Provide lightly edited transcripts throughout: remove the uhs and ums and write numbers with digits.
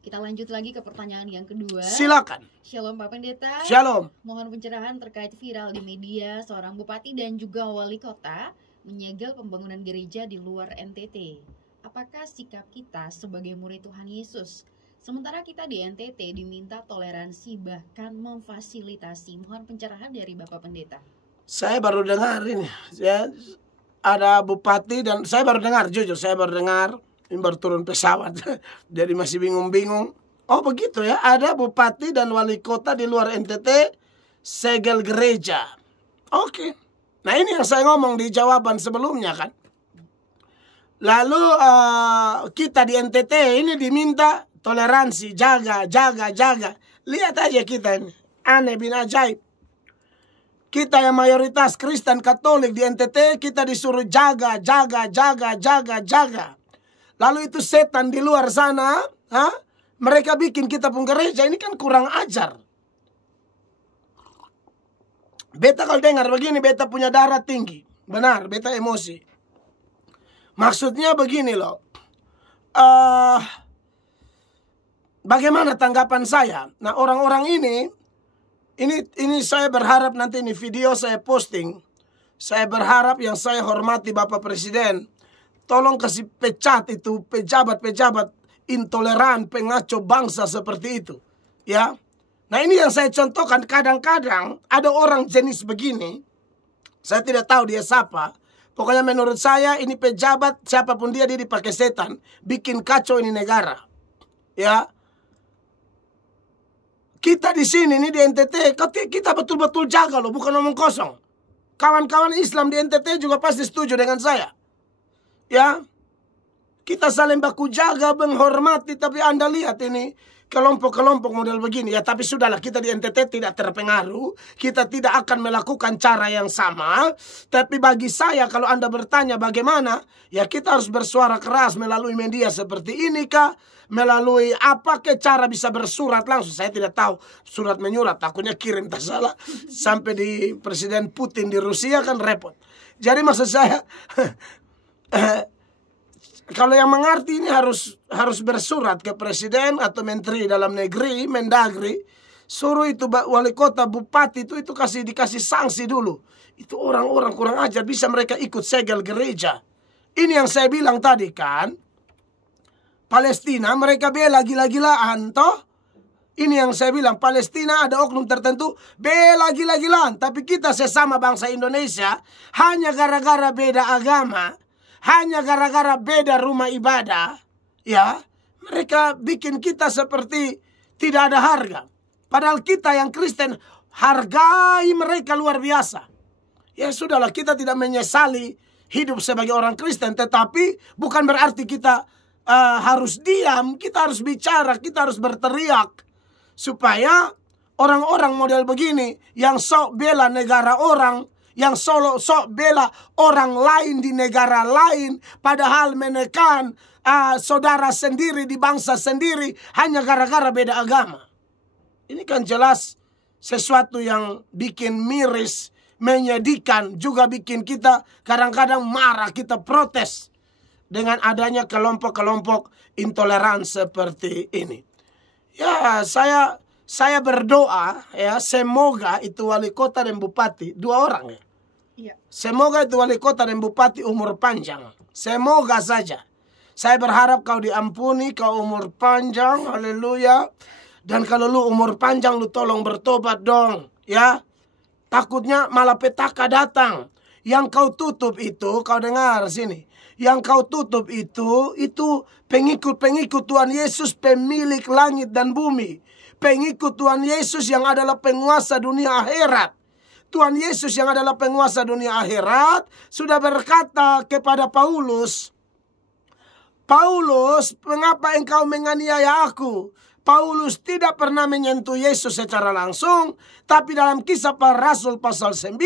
Kita lanjut lagi ke pertanyaan yang kedua. Silakan. Shalom Pak Pendeta. Shalom. Mohon pencerahan terkait viral di media seorang bupati dan juga wali kota menyegel pembangunan gereja di luar NTT. Apakah sikap kita sebagai murid Tuhan Yesus? Sementara kita di NTT diminta toleransi bahkan memfasilitasi. Mohon pencerahan dari Bapak Pendeta. Saya baru dengar ini. Ada bupati dan saya baru dengar, jujur saya baru dengar. Ini baru turun pesawat, jadi masih bingung-bingung. Oh begitu ya, ada bupati dan wali kota di luar NTT segel gereja. Oke. Nah ini yang saya ngomong di jawaban sebelumnya kan. Lalu kita di NTT ini diminta toleransi, jaga. Lihat aja kita ini, aneh bin ajaib. Kita yang mayoritas Kristen Katolik di NTT, kita disuruh jaga. Lalu itu setan di luar sana, mereka bikin kita pun gereja. Ini kan kurang ajar. Beta kalau dengar begini, beta punya darah tinggi. Benar, beta emosi. Maksudnya begini loh. Bagaimana tanggapan saya? Nah orang-orang ini saya berharap nanti ini video saya posting. Saya berharap yang saya hormati Bapak Presiden, tolong kasih pecat itu pejabat-pejabat intoleran, pengaco bangsa seperti itu. Ya. Nah ini yang saya contohkan, kadang-kadang ada orang jenis begini. Saya tidak tahu dia siapa. Pokoknya menurut saya ini pejabat, siapapun dia dipakai setan. Bikin kacau ini negara. Ya. Kita di sini nih di NTT, kita betul-betul jaga loh, bukan omong kosong. Kawan-kawan Islam di NTT juga pasti setuju dengan saya. Ya, kita saling baku jaga, menghormati, tapi Anda lihat ini kelompok-kelompok model begini. Ya, tapi sudahlah, kita di NTT tidak terpengaruh. Kita tidak akan melakukan cara yang sama. Tapi bagi saya, kalau Anda bertanya bagaimana, ya kita harus bersuara keras melalui media seperti ini kah? Melalui apa ke cara bisa bersurat langsung. Saya tidak tahu surat menyurat, takutnya kirim tak salah sampai di Presiden Putin di Rusia kan repot. Jadi maksud saya kalau yang mengerti ini harus bersurat ke presiden atau menteri dalam negeri, mendagri, suruh itu wali kota, bupati itu dikasih sanksi dulu. Itu orang-orang kurang ajar, bisa mereka ikut segel gereja. Ini yang saya bilang tadi kan, Palestina mereka bela gila-gilaan toh. Ini yang saya bilang, Palestina ada oknum tertentu bela gila-gilaan, tapi kita sesama bangsa Indonesia hanya gara-gara beda agama, hanya gara-gara beda rumah ibadah, ya, mereka bikin kita seperti tidak ada harga. Padahal kita yang Kristen hargai mereka luar biasa. Ya sudahlah, kita tidak menyesali hidup sebagai orang Kristen, tetapi bukan berarti kita harus diam, kita harus bicara, kita harus berteriak. Supaya orang-orang model begini yang sok bela negara orang, yang sok bela orang lain di negara lain, padahal menekan saudara sendiri di bangsa sendiri hanya gara-gara beda agama. Ini kan jelas sesuatu yang bikin miris, menyedihkan, juga bikin kita kadang-kadang marah, kita protes dengan adanya kelompok-kelompok intoleran seperti ini. Ya, saya berdoa ya, semoga itu wali kota dan bupati, dua orang ya. Iya. Semoga itu wali kota dan bupati umur panjang. Semoga saja. Saya berharap kau diampuni, kau umur panjang, haleluya. Dan kalau lu umur panjang, lu tolong bertobat dong, ya. Takutnya malah petaka datang. Yang kau tutup itu, kau dengar sini. Yang kau tutup itu pengikut-pengikut Tuhan Yesus, pemilik langit dan bumi. Pengikut Tuhan Yesus yang adalah penguasa dunia akhirat. Tuhan Yesus yang adalah penguasa dunia akhirat sudah berkata kepada Paulus, Paulus, mengapa engkau menganiaya aku? Paulus tidak pernah menyentuh Yesus secara langsung, tapi dalam Kisah Para Rasul pasal 9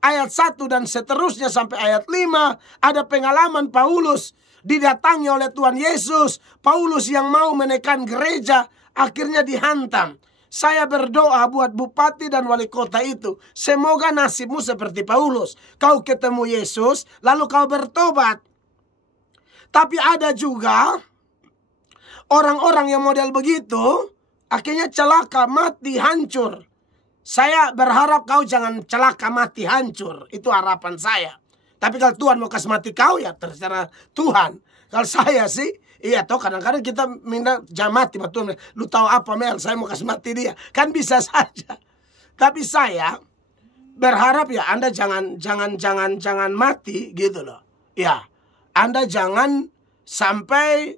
ayat 1 dan seterusnya sampai ayat 5 ada pengalaman Paulus didatangi oleh Tuhan Yesus. Paulus yang mau menekan gereja akhirnya dihantam. Saya berdoa buat bupati dan wali kota itu, semoga nasibmu seperti Paulus. Kau ketemu Yesus lalu kau bertobat. Tapi ada juga Orang-orang yang model begitu akhirnya celaka, mati, hancur. Saya berharap kau jangan celaka, mati, hancur. Itu harapan saya. Tapi kalau Tuhan mau kasih mati kau, ya terserah Tuhan. Kalau saya sih, iya toh kadang-kadang kita minta jangan mati, Tuhan. Lu tahu apa Mel? Saya mau kasih mati dia. Kan bisa saja. Tapi saya berharap ya Anda jangan mati gitu loh. Ya, Anda jangan sampai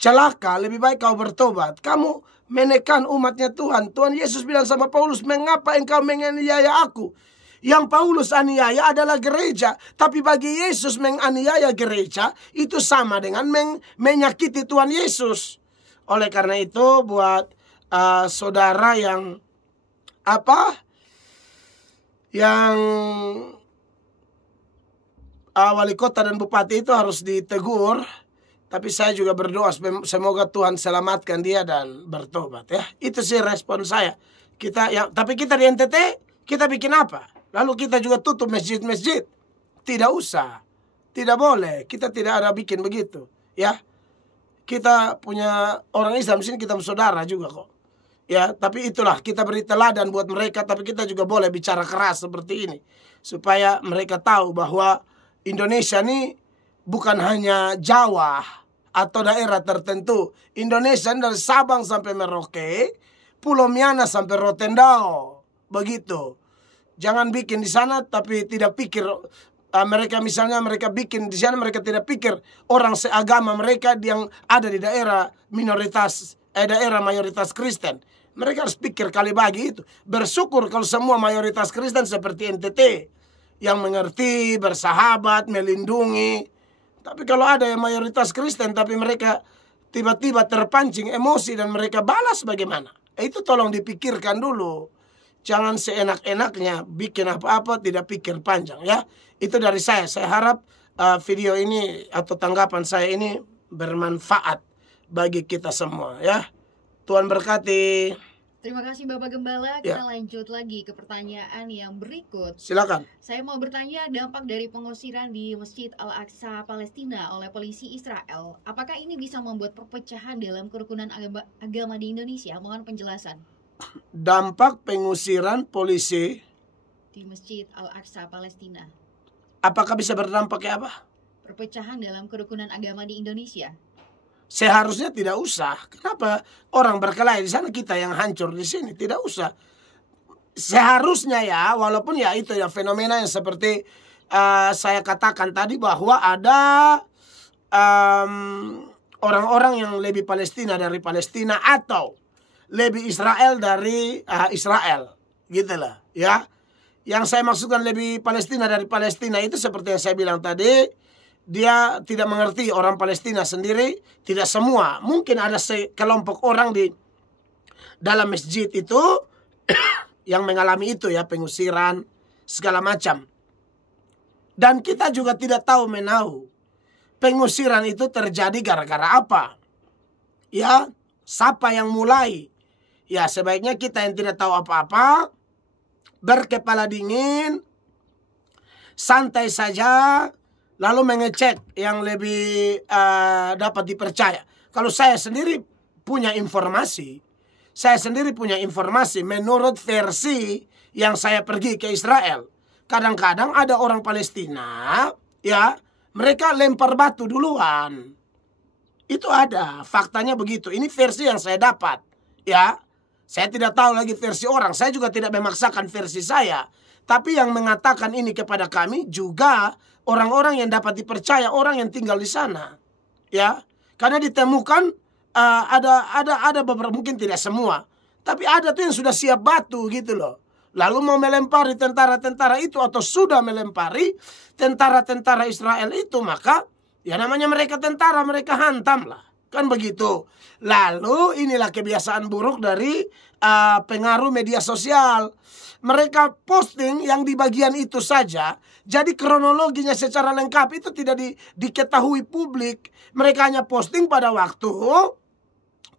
celaka. Lebih baik kau bertobat. Kamu menekan umatnya Tuhan. Tuhan Yesus bilang sama Paulus, mengapa engkau menganiaya aku? Yang Paulus aniaya adalah gereja. Tapi bagi Yesus menganiaya gereja itu sama dengan menyakiti Tuhan Yesus. Oleh karena itu buat saudara yang wali kota dan bupati itu harus ditegur. Tapi saya juga berdoa semoga Tuhan selamatkan dia dan bertobat ya. Itu sih respon saya. Tapi kita di NTT kita bikin apa? Lalu kita juga tutup masjid-masjid. Tidak usah. Tidak boleh. Kita tidak ada bikin begitu. Ya. Kita punya orang Islam sini, kita saudara juga kok. Ya, tapi itulah kita beri teladan buat mereka. Tapi kita juga boleh bicara keras seperti ini. Supaya mereka tahu bahwa Indonesia ini bukan hanya Jawa atau daerah tertentu. Indonesia dari Sabang sampai Merauke, Pulau Miana sampai Rotendao. Begitu. Jangan bikin di sana tapi tidak pikir mereka bikin di sana, mereka tidak pikir orang seagama mereka yang ada di daerah daerah mayoritas Kristen. Mereka harus pikir kali bagi itu. Bersyukur kalau semua mayoritas Kristen seperti NTT yang mengerti, bersahabat, melindungi. Tapi kalau ada yang mayoritas Kristen tapi mereka tiba-tiba terpancing emosi dan mereka balas bagaimana? Itu tolong dipikirkan dulu. Jangan seenak-enaknya bikin apa-apa tidak pikir panjang ya. Itu dari saya. Saya harap video ini atau tanggapan saya ini bermanfaat bagi kita semua ya. Tuhan berkati. Terima kasih Bapak Gembala. Kita lanjut lagi ke pertanyaan yang berikut. Silakan. Saya mau bertanya dampak dari pengusiran di Masjid Al-Aqsa Palestina oleh polisi Israel. Apakah ini bisa membuat perpecahan dalam kerukunan agama di Indonesia? Mohon penjelasan. Dampak pengusiran polisi di Masjid Al-Aqsa Palestina. Apakah bisa berdampak kayak apa? Perpecahan dalam kerukunan agama di Indonesia. Seharusnya tidak usah. Kenapa orang berkelahi di sana kita yang hancur di sini? Tidak usah. Seharusnya ya, walaupun ya itu ya fenomena yang seperti saya katakan tadi bahwa ada orang-orang yang lebih Palestina dari Palestina atau lebih Israel dari Israel, gitulah ya. Yang saya maksudkan lebih Palestina dari Palestina itu seperti yang saya bilang tadi, dia tidak mengerti orang Palestina sendiri, tidak semua. Mungkin ada sekelompok orang di dalam masjid itu yang mengalami itu ya, pengusiran segala macam. Dan kita juga tidak tahu menahu pengusiran itu terjadi gara-gara apa. Ya, siapa yang mulai? Ya, sebaiknya kita yang tidak tahu apa-apa berkepala dingin, santai saja, lalu mengecek yang lebih dapat dipercaya. Kalau saya sendiri punya informasi menurut versi yang saya pergi ke Israel. Kadang-kadang ada orang Palestina, ya, mereka lempar batu duluan. Itu ada, faktanya begitu. Ini versi yang saya dapat, ya. Saya tidak tahu lagi versi orang. Saya juga tidak memaksakan versi saya. Tapi yang mengatakan ini kepada kami juga orang-orang yang dapat dipercaya, orang yang tinggal di sana, ya. Karena ditemukan ada beberapa, mungkin tidak semua, tapi ada tuh yang sudah siap batu gitu loh. Lalu mau melempari tentara-tentara itu atau sudah melempari tentara-tentara Israel itu, maka ya namanya mereka tentara, mereka hantam lah. Kan begitu. Lalu inilah kebiasaan buruk dari pengaruh media sosial. Mereka posting yang di bagian itu saja. Jadi kronologinya secara lengkap itu tidak diketahui publik. Mereka hanya posting pada waktu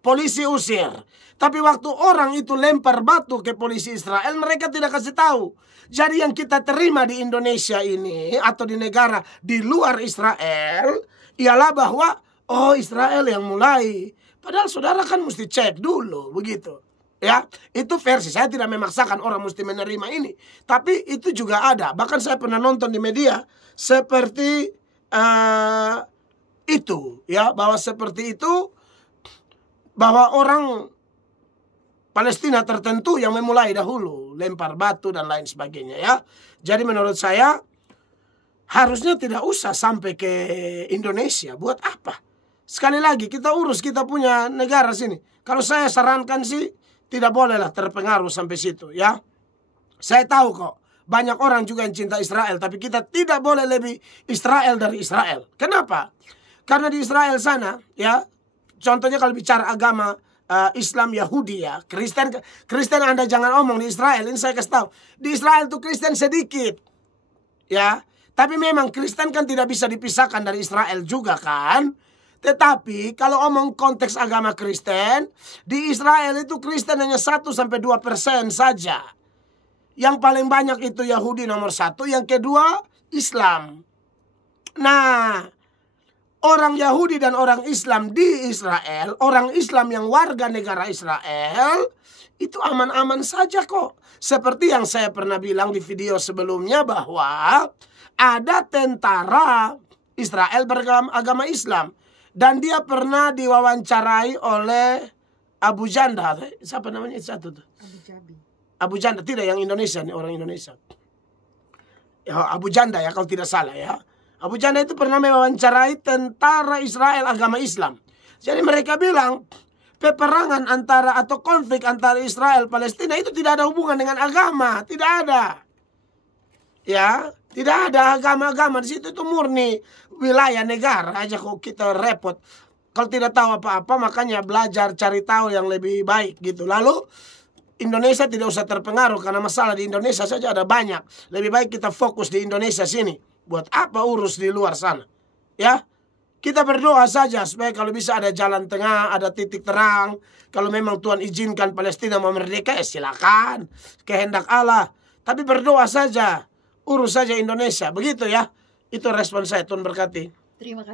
polisi usir. Tapi waktu orang itu lempar batu ke polisi Israel, mereka tidak kasih tahu. Jadi yang kita terima di Indonesia ini atau di negara di luar Israel ialah bahwa oh Israel yang mulai. Padahal saudara kan mesti cek dulu begitu. Ya, itu versi. Saya tidak memaksakan orang mesti menerima ini. Tapi itu juga ada. Bahkan saya pernah nonton di media seperti itu, ya, bahwa seperti itu, bahwa orang Palestina tertentu yang memulai dahulu lempar batu dan lain sebagainya, ya. Jadi menurut saya harusnya tidak usah sampai ke Indonesia. Buat apa? Sekali lagi kita urus kita punya negara sini. Kalau saya sarankan sih tidak bolehlah terpengaruh sampai situ, ya. Saya tahu kok banyak orang juga yang cinta Israel, tapi kita tidak boleh lebih Israel dari Israel. Kenapa? Karena di Israel sana, ya, contohnya kalau bicara agama Islam Yahudi, ya, Kristen Anda jangan omong di Israel. Ini saya kasih tahu. Di Israel tuh Kristen sedikit, ya. Tapi memang Kristen kan tidak bisa dipisahkan dari Israel juga kan. Tetapi kalau omong konteks agama Kristen, di Israel itu Kristen hanya 1-2% saja. Yang paling banyak itu Yahudi nomor 1, yang kedua Islam. Nah, orang Yahudi dan orang Islam di Israel, orang Islam yang warga negara Israel, itu aman-aman saja kok. Seperti yang saya pernah bilang di video sebelumnya bahwa ada tentara Israel beragama Islam. Dan dia pernah diwawancarai oleh Abu Janda. Siapa namanya satu tuh? Abu Janda, tidak yang Indonesia nih, orang Indonesia. Ya, Abu Janda ya kalau tidak salah ya. Abu Janda itu pernah mewawancarai tentara Israel agama Islam. Jadi mereka bilang peperangan antara atau konflik antara Israel Palestina itu tidak ada hubungan dengan agama, tidak ada. Ya, tidak ada agama-agama di situ, itu murni wilayah negara aja. Kok kita repot. Kalau tidak tahu apa-apa makanya belajar cari tahu yang lebih baik gitu. Lalu Indonesia tidak usah terpengaruh karena masalah di Indonesia saja ada banyak. Lebih baik kita fokus di Indonesia sini. Buat apa urus di luar sana? Ya, kita berdoa saja supaya kalau bisa ada jalan tengah, ada titik terang. Kalau memang Tuhan izinkan Palestina mau merdeka, ya silakan, kehendak Allah. Tapi berdoa saja, urus saja Indonesia. Begitu ya. Itu respon saya. Tuhan berkati. Terima kasih.